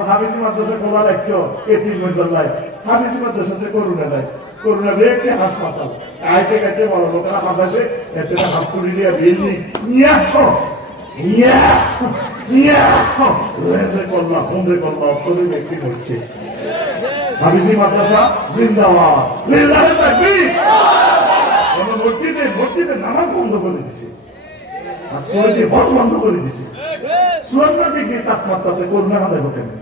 হাবিজি মাদ্রাসা খোলা রাখছো? এতিম মন্ডলায় হাবিজি মাদ্রাসাতে করুণা দেয় করুণা একটি হাসপাতাল। আইতে কাছে বড় লোকেরা মাদ্রাসে এতে হাসপুরি নিয়ে বিল্ডিং নিয়ে নিয়ে তাপমাত্রাতে করোনা হাতে হোটেন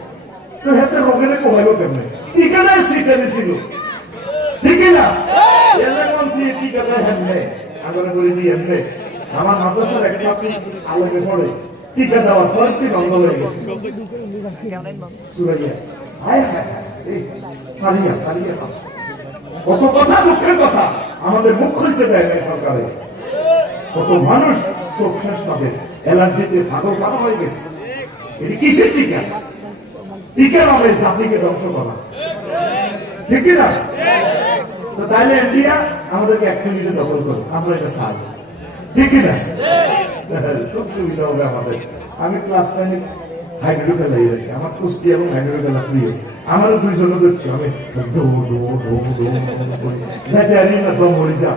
তো হেতে রোগের কমাইলো কেমনে? টিকে না সেখানে ছিল ঠিক না। হেমনে দিয়ে হেমনে আমার মাদ্রাসার এক ছাত্রী আলোকে পড়ে। টিকে দেওয়ার পর কি বন্ধ হয়ে গেছে। সুরাইয়া। হায় হায় হায় কালিয়া কালিয়া। কত কথা দুঃখের কথা। আমাদের মুখ খুলতে দেয় না সরকারে। কত মানুষ চোখ শেষ তাদের অ্যালার্জিতে পানো হয়ে গেছে। এটি কিসের টিকা জাতিকে ধ্বংস করা। ঠিক না? তো তাইলে ইন্ডিয়া আমাদেরকে এক মিনিটে দখল আমরা এটা ঠিক না? খুব সুবিধা হবে আমাদের। আমি ক্লাস নাইনে হাইড্রোফেলা রাখি। আমার কুস্তি এবং হাইড্রোফেলা প্রিয়। আমারও দুইজন দেখছি আমি ডো যাতে আমি না, দম মরি যা।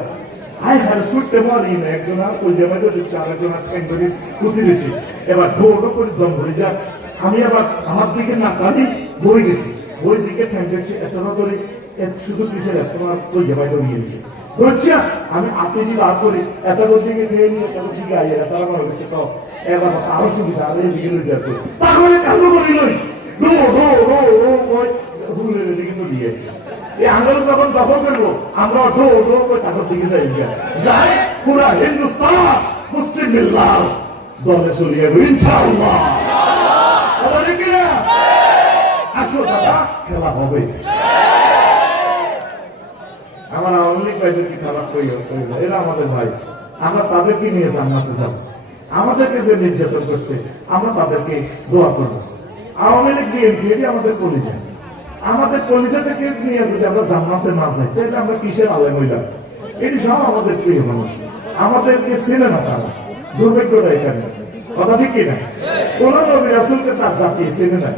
আই হার সুটতে মরি না। একজন আর ওই জামাই আরেকজন আর ঠ্যাং ধরে কুতি দিছি এবার ডো ডো করে দম ভরে যা। আমি আবার আমার দিকে না টানি, বই গেছি বই দিকে ঠ্যাং দেখছি এত করে শুধু কিসে তোমার ওই ধরছি আমি আপনি যদি করি, এত দিকে নিয়ে এত মনে হচ্ছে তো এবার আরও সুবিধা আরও দিকে তাহলে কান্দ করি ডো ডো ডো ডো কই হুলের দিকে চলে গেছে এই আন্দোলন যখন দখল করব, আমরা ডো ডো করে তারপর দিকে যাই গিয়া। যাই, পুরা হিন্দুস্তান, মুসলিম দলে চলে ইনশাআল্লাহ কথা ঠিক না আসো, দাদা। খেলা হবে। আমার আওয়ামী লীগ ভাইদেরকে খারাপ করি এরা আমাদের ভাই। আমরা তাদেরকে নিয়ে জান্নাতে যাব। আমাদেরকে যে নির্যাতন করছে, আমরা তাদেরকে দোয়া করব। আওয়ামী লীগ বিএনপি এটি আমাদের কলিজা। আমাদের কলিজা থেকে নিয়ে যদি আমরা জান্নাতে না চাই সেটা আমরা কিসের আলয় মহিলা এটি সব আমাদের প্রিয় মানুষ। আমাদেরকে ছেলে না তারা। দুর্ভাগ্যটা এখানে। কথা ঠিক না? কোন নবী রাসুলকে তার জাতি চেনে না।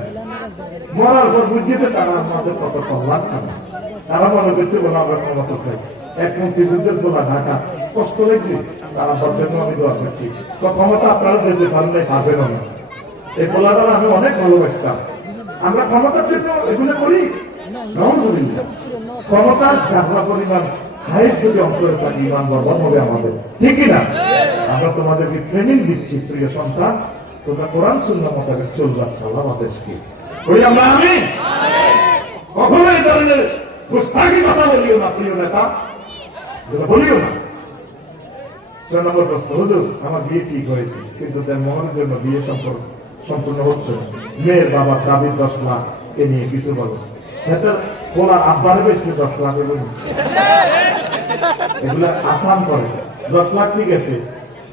মরার পর বুঝিতে তারা আমাদের কত কল্যাণ খাবে। তারা মনে করছে বলে আমরা ক্ষমতা চাই। এক মুক্তিযুদ্ধের বলা ঢাকা কষ্ট লেগছে তারা জন্য আমি দোয়া করছি। তো ক্ষমতা আপনারা যেতে পারেন নাই পাবেন না। এই পোলাদার আমি অনেক ভালোবাসতাম। আমরা ক্ষমতার জন্য এগুলো করি? ক্ষমতার যাত্রা পরিমাণ খাইজ যদি অন্তরে থাকে, ইমান বর্বন হবে আমাদের। ঠিকই না? আমরা তোমাদেরকে ট্রেনিং দিচ্ছি, প্রিয় সন্তান। তোমরা কোরআন শূন্য মোতাবেক চলবার সাল্লাম আদেশকে ওই আমরা আমি কখনো এই ধরনের গুস্তাখি কথা বলিও না, প্রিয় নেতা। বলিও না। ছয় নম্বর প্রশ্ন, হুজুর, আমার বিয়ে ঠিক হয়েছে, কিন্তু মহনের জন্য বিয়ে সম্পর্ক সম্পূর্ণ হচ্ছে মেয়ের বাবার দাবির দশ লাখ, এ নিয়ে কিছু বলো বলার আব্বার বেশি দশ লাখ এগুলো আসান করে। দশ লাখ ঠিক আছে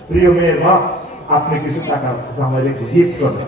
প্রিয় মেয়ের বাপ, আপনি কিছু টাকা জামাই একটু গিফট করেন।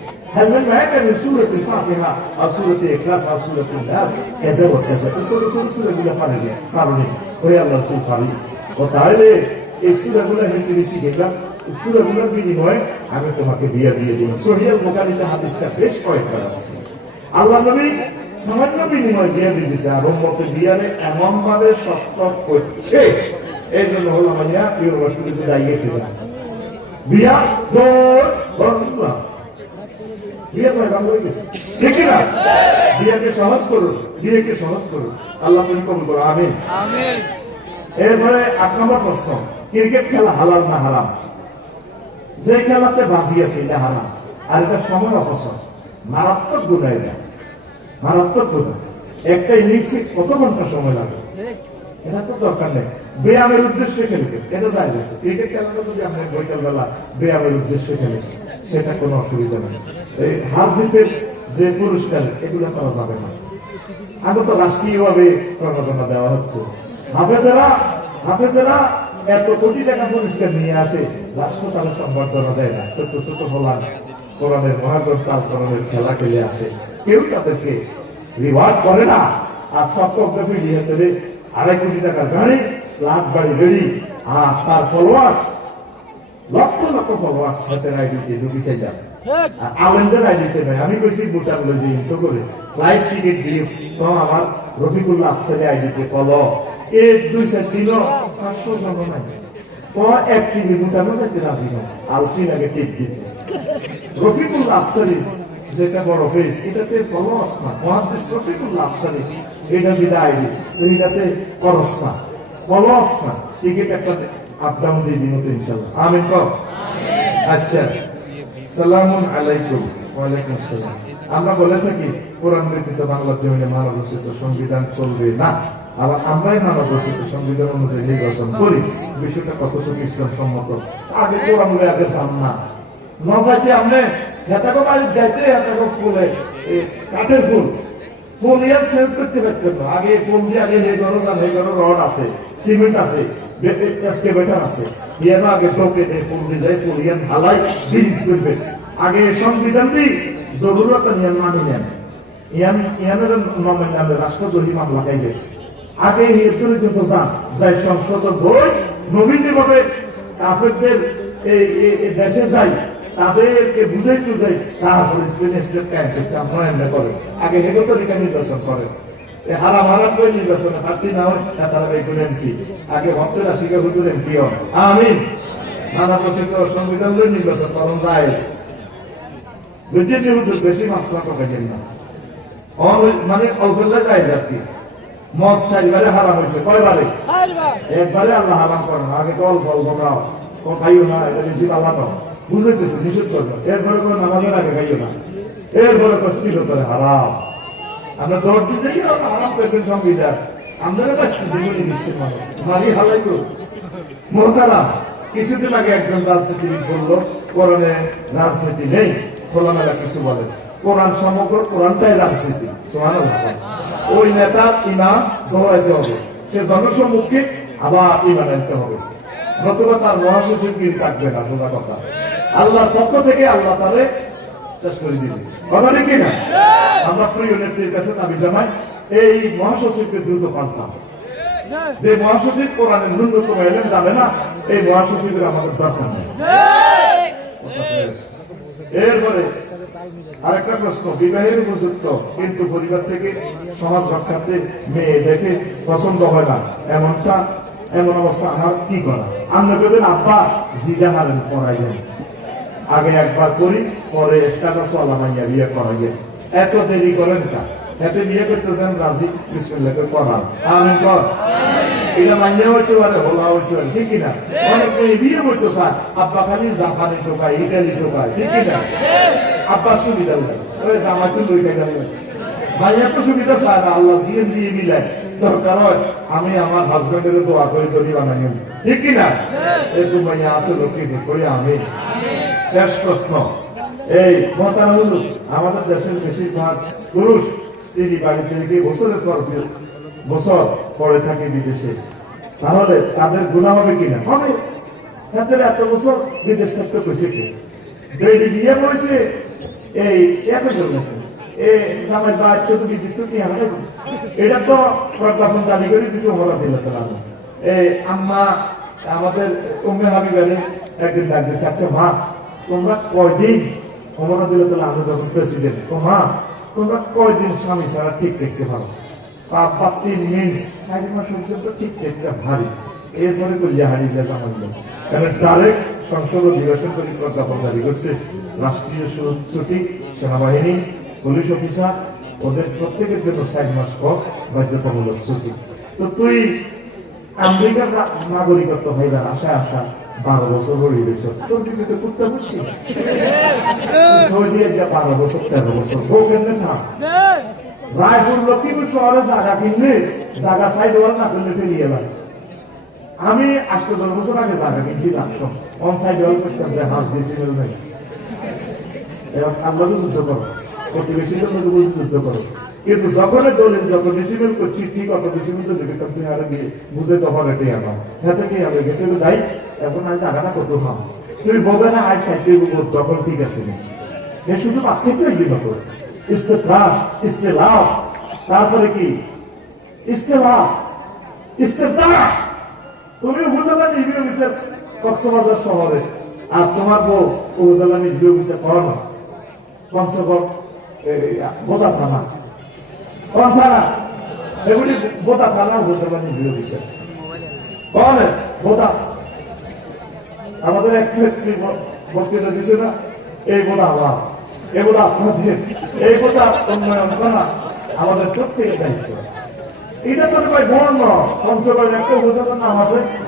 هل معك من سورة الفاتحة أو سورة الإخلاص أو سورة الناس كذا وكذا سورة سورة سورة بلا فرق قالوا لي ويا الله رسول صلي ও তাহলে এই সুরাগুলো হিন্দি শিখেছিলাম সুরাগুলোর বিনিময়ে আমি তোমাকে বিয়ে দিয়ে দিলাম সহিয়াল মোকালিতে হাদিসটা বেশ কয়েকবার আসছে আল্লাহ নবী সামান্য বিনিময় বিয়ে দিয়ে দিছে আর মতে বিয়ারে এমন ভাবে সত্য করছে এই জন্য হলো মানিয়া ইউনিভার্সিটিতে দাঁড়িয়েছিলাম বিয়া দৌড় বন্ধ বিয়ে তো এখন হয়ে গেছে। ঠিক না। বিয়েকে সহজ করুন বিয়েকে সহজ করুন। আল্লাহ তুমি কবুল করো আমি এরপরে এক নম্বর প্রশ্ন ক্রিকেট খেলা হালাল না হারাম? যে খেলাতে বাজি আছে এটা হারাম। আর এটা সময় অপচয়। মারাত্মক গুণা এটা। মারাত্মক গুণা। একটা ইনিংসে কত ঘণ্টা সময় লাগে? এটা তো দরকার নেই। ব্যায়ামের উদ্দেশ্যে খেলবে এটা যায় ক্রিকেট খেলাটা যদি আপনি বৈকাল বেলা ব্যায়ামের উদ্দেশ্যে খেলে সেটা কোনো অসুবিধা নেই। এই হার জিতের যে পুরস্কার, এগুলো করা যাবে না। আগে তো রাষ্ট্রীয়ভাবে প্রণোদনা দেওয়া হচ্ছে। হাফেজেরা হাফেজেরা এত কোটি টাকা পুরস্কার নিয়ে আসে, রাষ্ট্র তাদের সম্বর্ধনা দেয় না। ছোট ছোট বলান, কোরআনের মহাগ্রন্থ আল কোরআনের খেলা খেলে আসে। কেউ তাদেরকে রিওয়ার্ড করে না। আর নিয়ে দেবে আড়াই কোটি টাকার গাড়ি, লাখ গাড়ি গাড়ি আর তার ফলোয়ার্স লক্ষ লক্ষ ফলোয়ার্স হাতের আইডিতে ঢুকিছে যান আর আলেমদের আইডিতে নয় আমি ভোটার লজি ইন্টো করে ফ্লাইট টিকিট দিয়ে তো আমার রফিকুল্লাহ আফসারি আইডিতে কল এ দুই চার দিন পাঁচশো জন নাই। তো এক টিভি যাইতে রাজি না আলসি লাগে টিপ দিতে। রফিকুল্লাহ আফসারি যেটা বড় ফেস এটাতে ফলোয়ার্স না। মহাদেশ রফিকুল্লাহ আফসারি এটা যেটা আইডি এটাতে করস না। ফলোয়ার্স না। টিকিট একটা আপ ডাউন দিয়ে দিন তো ইনশাল্লাহ আমিন কর আচ্ছা সালামুন আলাইকুম ওয়ালাইকুম সালাম আমরা বলে থাকি কোরআন ব্যতীত বাংলা জমিনে মানব রচিত সংবিধান চলবে না। আবার আমরাই মানব রচিত সংবিধান অনুযায়ী নির্বাচন করি। বিষয়টা কতটুকু ইসলাম সম্মত? আগে কোরআন আগে চান না নসাইতে আপনি হেতাকো বাড়ি যাইতে হেতাকো ফুলে। কাঠের ফুল। ফুল ইয়ে চেঞ্জ করতে পারতেন না। আগে ফুল দিয়ে আগে হে গরো যান হে গরো রড আছে সিমেন্ট আছে। এসকেভেটার আছে। ইয়ানো আগে টোকে দিয়ে ফুল ইয়ান ঢালাই ব্রিজ করবে। আগে সংবিধান দি জরুরত নিয়ম মানি নেন। ইয়ান ইয়ানের আগে যাই সংসদ বই নবীজি ভাবে কাফেরদের দেশে যাই, তাদেরকে বুঝাই টুঝাই তারপরে স্টেট ক্যাম্পে এমনি করেন আগে হেগো তরিকা নির্বাচন করেন হারাম হারাম করে নির্বাচনে প্রার্থী না হয় তারা বেগুন এমপি আগে ভক্তের আশিকা হুজুর এমপি হন আমিন। নানা প্রসিদ্ধ সংবিধান লই নির্বাচন করুন রায় বুঝেন হুজুর বেশি মাসলা করেন না। অন- মানে অল্পল্লা যায় জাতি মদ চারিবারে হারাম হয়েছে। কয়বারে? একবারে আল্লাহ হারাম করে না। আগে তো অল্প অল্প খাও। খাইও না এটা বেশি পাল্লা তো বুঝেতেছে নিষেধ করবে। এরপরে কোনো নামাজের আগে খাইও না। এরপরে কষ্টিত করে হারাম। আমরা সংবিধান। কাছে কিছুদিন আগে একজন রাজনীতিবিদ বলল, কোরআনে রাজনীতি নেই, খোলামেলা কিছু বলে কোরআন সমগ্র কোরআনটাই রাজনীতি। ওই নেতা, ইমাম দৌড়াইতে হবে। সে জনসম্মুখে আবার ইমান আনতে হবে। নতুবা তার মহাসচিব থাকবে না কথা। আল্লাহর পক্ষ থেকে আল্লাহ তারে শেষ করে দিবে। কথা নাকি না আমরা প্রিয় নেত্রীর কাছে দাবি জানাই, এই মহাসচিবকে দ্রুত পাল্টাম যে মহাসচিব কোরআনের ন্যূনতম এলেন যাবে না, এই মহাসচিবের আমাদের দরকার নেই। এরপরে আরেকটা প্রশ্ন, বিবাহের উপযুক্ত কিন্তু পরিবার থেকে সমাজ রক্ষার্থে মেয়ে দেখে পছন্দ হয় না, এমনটা, এমন অবস্থা আমার কি করা? আমরা বলবেন, আব্বা জিজা হারেন পড়াইলেন আগে একবার করি, পরে স্ট্যাটাস আলামাইয়া বিয়ে করাইয়ে। এত দেরি করেন কা? এত বিয়ে করতেছেন রাজি? বিসমিল্লাহকে করান আমিন কর। এটা মাইনে হইতে পারে হইতে পারে, ঠিক কিনা? বিয়ে আব্বা খালি টোকায় ইটালি টোকায়, ঠিক কিনা? আব্বা সুবিধা লাগে ওই জামাই তো লইটা ভাইয়া তো সুবিধা চায় না, আল্লাহ জিএন দিয়ে দরকার হয় আমি আমার হাজবেন্ডের দোয়া করে তৈরি বানাই ঠিক কিনা? একটু মাইয়া আছে লোকে করি আমি। শেষ প্রশ্ন। এই হুজুর, আমাদের দেশের বেশিরভাগ পুরুষ স্ত্রী বাড়িতে রেখে বছরের পর বছর পরে থাকে বিদেশে? তাহলে তাদের গুণা হবে কিনা? হবে। তাদের এত বছর বিদেশ থাকতে কি? বেড়ি বিয়ে করেছে এই এত জন্য আমাদের একদিন ডাক দিয়েছে মা তোমরা কয়দিন অমর দিল তাহলে আমরা যখন প্রেসিডেন্ট মা তোমরা কয়দিন স্বামী ছাড়া ঠিক দেখতে পারো? সেনাবাহিনী, পুলিশ অফিসার, ওদের প্রত্যেকের মাস বাধ্যতামূলক তো তুই আমেরিকার নাগরিকত্ব হইবার আশা আশা বারো বছর হয়ে গেছে তো সৌদি আরবিয়া বারো বছর, তেরো বছর। বউ কেমনে রায়পুর লক্ষ্মীপুর শহরে জায়গা কিনলে জায়গা সাইজ ওয়ার না করলে ফেলি এবার। আমি আজকে দশ বছর আগে জায়গা কিনছি রাখছো অন সাইড ওয়াল করতাম যে হাউস দিয়েছি নেই। এবার আমরা তো যুদ্ধ করো। প্রতিবেশী জন্য বলছি যুদ্ধ করো। কিন্তু যখন দলিল যত ডিসিমেল করছি ঠিক অত ডিসিমেল তো দেখে তুমি আরও গিয়ে বুঝে তখন এটাই আমার। হাতে কি হবে গেছে যাই এখন আজ জায়গাটা কত হাম। তুমি বলবে না আজ সাইড যখন ঠিক আছে এ শুধু পার্থক্য এগুলো তো ইস্তেফাস ইস্তেলাফ তারপরে কি? ইস্তেলাফ ইস্তেফা তুমি উপজেলা নির্বাহী অফিসার কক্সবাজার শহরে আর তোমার বউ উপজেলা নির্বাহী অফিসার করো না। পঞ্চগড় এই, বোদা থানা এগুলি বোতা থানার বোদা আমাদের এক ব্যক্তি বক্তৃতা দিছে না, এই বোধা আমার এই বোধা আপনাদের এই বোধা উন্নয়ন করা আমাদের প্রত্যেকের দায়িত্ব। এটা তো ভাই বর্ণ পঞ্চগড়ের একটা বোঝার নাম আছে।